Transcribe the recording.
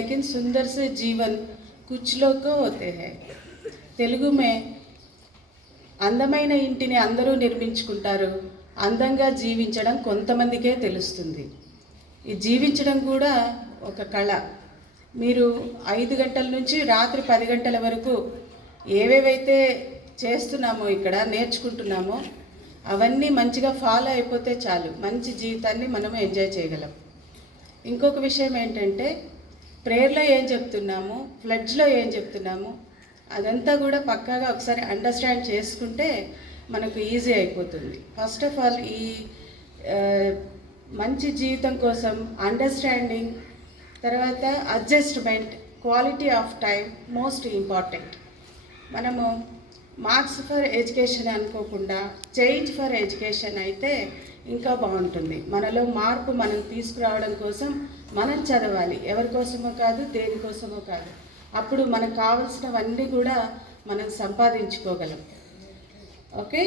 लेकिन सुंदर से जीवन कुछ लोग को होते हैं. తెలుగు में అందమైన ఇంటిని అందరూ నిర్మించుకుంటారు, అందంగా జీవించడం కొంతమందికే తెలుస్తుంది. ఈ జీవించడం కూడా ఒక కళ. మీరు 5 గంటల నుంచి రాత్రి 10 గంటల వరకు ఏవేవైతే చేస్తున్నామో ఇక్కడ నేర్చుకుంటున్నామో అవన్నీ మంచిగా ఫాలో అయిపోతే చాలు, మంచి జీవితాన్ని మనం ఎంజాయ్ చేయగలం. ఇంకొక విషయం ఏంటంటే ప్రేయర్లో ఏం చెప్తున్నాము, ఫ్లడ్జ్లో ఏం చెప్తున్నాము అదంతా కూడా పక్కాగా ఒకసారి అండర్స్టాండ్ చేసుకుంటే మనకు ఈజీ అయిపోతుంది. ఫస్ట్ ఆఫ్ ఆల్ ఈ మంచి జీవితం కోసం అండర్స్టాండింగ్, తర్వాత adjustment, quality of time most important. మనము మార్క్స్ ఫర్ ఎడ్యుకేషన్ అనుకోకుండా చేంజ్ ఫర్ ఎడ్యుకేషన్ అయితే ఇంకా బాగుంటుంది. మనలో మార్పు మనం తీసుకురావడం కోసం మనం చదవాలి, ఎవరి కోసమో కాదు, దేనికోసమో కాదు. అప్పుడు మనకు కావాల్సినవన్నీ కూడా మనం సంపాదించుకోగలం. ఓకే.